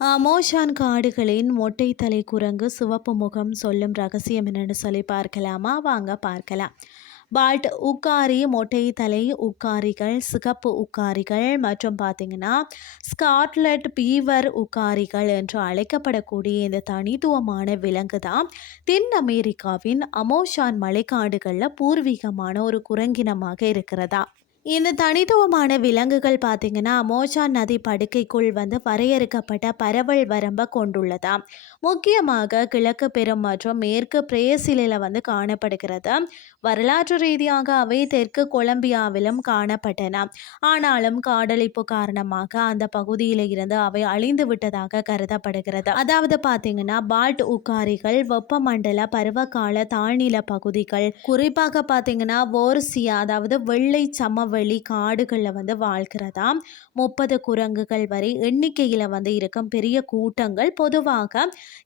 அமோஷான் காடுகளின் மொட்டை தலை குரங்கு சிவப்பு முகம் சொல்லும் ரகசியம் என்னென்னு சொல்லி பார்க்கலாமா? வாங்க பார்க்கலாம். பட் உக்காரி மொட்டை தலை உக்காரிகள் சிகப்பு உக்காரிகள் மற்றும் பார்த்திங்கன்னா ஸ்காட்லட் பீவர் உக்காரிகள் என்று அழைக்கப்படக்கூடிய இந்த தனித்துவமான விலங்கு தான் தென் அமெரிக்காவின் அமோஷான் மலைக்காடுகளில் பூர்வீகமான ஒரு குரங்கினமாக இருக்கிறதா? இந்த தனித்துவமான விலங்குகள் பார்த்திங்கன்னா அமோஜான் நதி படுக்கைக்குள் வந்து வரையறுக்கப்பட்ட பரவல் வரம்பை கொண்டுள்ளதாம் முக்கியமாக கிழக்கு பெரும் மற்றும் மேற்கு பிரேசிலில் வந்து காணப்படுகிறது. வரலாற்று ரீதியாக அவை தெற்கு கொலம்பியாவிலும் காணப்பட்டன. ஆனாலும் காடழிப்பு காரணமாக அந்த பகுதியில் இருந்து அவை அழிந்து விட்டதாக கருதப்படுகிறது. அதாவது பார்த்தீங்கன்னா பால்ட் உக்காரிகள் வெப்பமண்டல பருவகால தாழ்நில பகுதிகள் குறிப்பாக பார்த்தீங்கன்னா ஓர்சியா அதாவது வெள்ளை சம சமவெளி காடுகளில் வந்து வாழ்கிறதா? முப்பது குரங்குகள் வரை எண்ணிக்கையில் வந்து இருக்கும் பெரிய கூட்டங்கள் பொதுவாக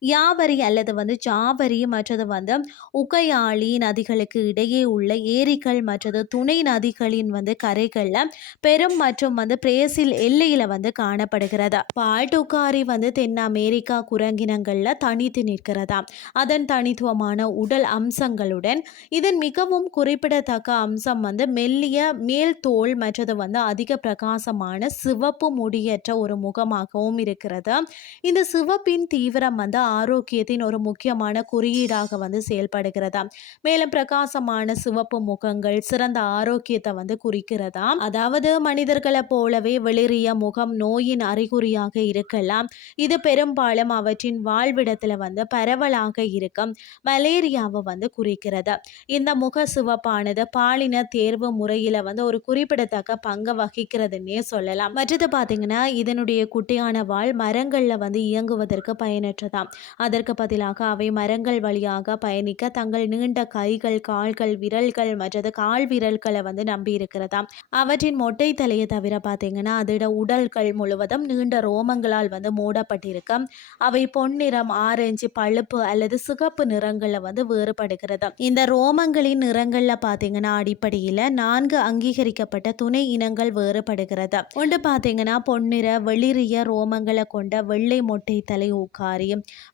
யாவரி அல்லது வந்து ஜாவரி மற்றது வந்து உகையாளி நதிகளுக்கு இடையே உள்ள ஏரிகள் மற்றது துணை நதிகளின் வந்து கரைகளில் பெரும் மற்றும் வந்து பிரேசில் எல்லையில் வந்து காணப்படுகிறதா? பால்டுகாரி வந்து தென் அமெரிக்கா குரங்கினங்களில் தனித்து நிற்கிறதா? அதன் தனித்துவமான உடல் அம்சங்களுடன் இதன் மிகவும் குறிப்பிடத்தக்க அம்சம் வந்து மெல்லிய மேல் தோல் மற்றது வந்து அதிக பிரகாசமான சிவப்பு முடியற்ற ஒரு முகமாகவும் இருக்கிறது. இந்த சிவப்பின் தீவிரம் வந்து ஆரோக்கியத்தின் ஒரு முக்கியமான குறியீடாக வந்து செயல்படுகிறது. மேலும் பிரகாசமான சிவப்பு முகங்கள் சிறந்த ஆரோக்கியத்தை வந்து குறிக்கிறதா. அதாவது மனிதர்களை போலவே வெளிரிய முகம் நோயின் அறிகுறியாக இருக்கலாம். இது பெரும்பாலும் அவற்றின் வாழ்விடத்தில் வந்து பரவலாக இருக்கும். மலேரியாவை வந்து குறிக்கிறது. இந்த முக சிவப்பானது பாலின தேர்வு முறையில் வந்து ஒரு குறிப்பிடத்தக்க பங்கை வகிக்கிறதுன்னே சொல்லலாம். மற்றது பார்த்தீங்கன்னா இதனுடைய குட்டியான வாழ் மரங்களில் வந்து இயங்குவதற்கு பயனற்றதாம். அதற்கு பதிலாக அவை மரங்கள் வழியாக பயணிக்க தங்கள் நீண்ட கைகள் கால்கள் விரல்கள் மற்றது கால் விரல்களை வந்து நம்பி இருக்கிறதாம் அவற்றின் மொட்டை தலையை தவிர பார்த்தீங்கன்னா அதோட உடல்கள் முழுவதும் நீண்ட ரோமங்களால் வந்து மூடப்பட்டிருக்கும் அவை பொன்னிறம் ஆரஞ்சு பழுப்பு அல்லது சிகப்பு நிறங்களில் வந்து வேறுபடுகிறது இந்த ரோமங்களின் நிறங்களில் பார்த்தீங்கன்னா அடிப்படையில் நான்கு அங்கீகரி பிரிக்கப்பட்ட துணை இனங்கள் வேறுபடுகிறது. ஒன்று பார்த்தீங்கன்னா பொன்னிற வெளிரிய ரோமங்களை கொண்ட வெள்ளை மொட்டை தலை ஊக்காரி.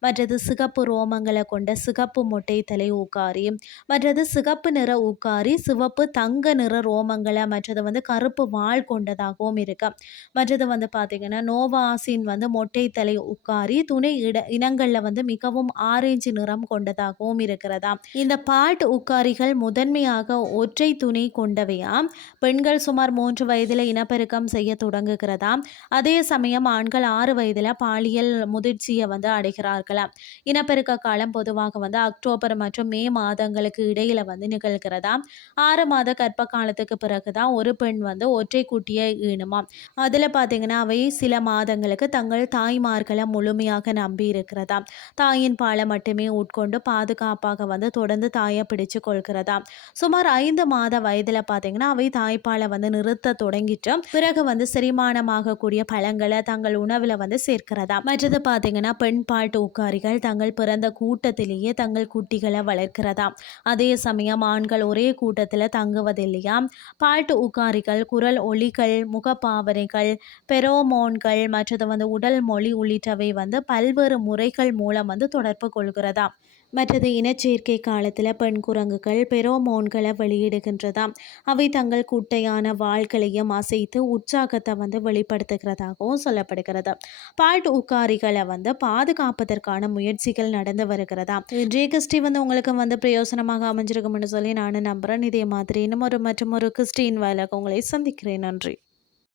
மற்றது சிகப்பு ரோமங்களை கொண்ட சிகப்பு மொட்டை தலை ஊக்காரி. மற்றது சிகப்பு நிற ஊக்காரி சிவப்பு தங்க நிற ரோமங்களை மற்றது வந்து கருப்பு வாழ் கொண்டதாகவும் இருக்கு. மற்றது வந்து பார்த்தீங்கன்னா நோவாசின் வந்து மொட்டை தலை உக்காரி துணை இட இனங்களில் வந்து மிகவும் ஆரஞ்சு நிறம் கொண்டதாகவும் இருக்கிறதா இந்த பாட் உக்காரிகள் முதன்மையாக ஒற்றை துணை கொண்டவையாம். பெண்கள் சுமார் மூன்று வயதில் இனப்பெருக்கம் செய்ய தொடங்குகிறதாம் அதே சமயம் ஆண்கள் ஆறு வயதில் பாலியல் முதிர்ச்சியை வந்து அடைகிறார்களாம் இனப்பெருக்க காலம் பொதுவாக வந்து அக்டோபர் மற்றும் மே மாதங்களுக்கு இடையில வந்து நிகழ்கிறதா? ஆறு மாத கர்ப்ப காலத்துக்கு பிறகு தான் ஒரு பெண் வந்து ஒற்றை குட்டியை ஈணுமாம் அதில் பார்த்தீங்கன்னா அவை சில மாதங்களுக்கு தங்கள் தாய்மார்களை முழுமையாக நம்பி இருக்கிறதாம் தாயின் பாலை மட்டுமே உட்கொண்டு பாதுகாப்பாக வந்து தொடர்ந்து தாயை பிடிச்சு கொள்கிறதாம் சுமார் ஐந்து மாத வயதில் பார்த்தீங்கன்னா அவை தாய் தாய்ப்பாலை வந்து நிறுத்த தொடங்கிட்டு பிறகு வந்து செரிமானமாகக்கூடிய பழங்களை தங்கள் உணவில் வந்து சேர்க்கிறதா? மற்றது பார்த்தீங்கன்னா பெண் பாட்டு ஊக்காரிகள் தங்கள் பிறந்த கூட்டத்திலேயே தங்கள் குட்டிகளை வளர்க்கிறதா? அதே சமயம் ஆண்கள் ஒரே கூட்டத்தில் தங்குவதில்லையா பால்ட்டு ஊக்காரிகள் குரல் ஒளிகள் முகப்பாவனைகள் பெரோமோன்கள் மற்றது வந்து உடல் மொழி உள்ளிட்டவை வந்து பல்வேறு முறைகள் மூலம் வந்து தொடர்பு கொள்கிறதா? மற்றது இனச்சேர்க்கை காலத்தில் பெண் குரங்குகள் பெரோமோன்களை வெளியிடுகின்றதாம் அவை தங்கள் குட்டையான வாழ்களையும் அசைத்து உற்சாகத்தை வந்து வெளிப்படுத்துகிறதாகவும் சொல்லப்படுகிறது. பால்ட் உக்காரிகளை வந்து பாதுகாப்பதற்கான முயற்சிகள் நடந்து வருகிறதா? இன்றைய கிறிஸ்டி வந்து உங்களுக்கு வந்து பிரயோசனமாக அமைஞ்சிருக்கும்னு சொல்லி நான் நம்புகிறேன் இதே மாதிரி இன்னும் ஒரு மற்றும் ஒரு கிறிஸ்டின் வேலைக்கு உங்களை சந்திக்கிறேன். நன்றி.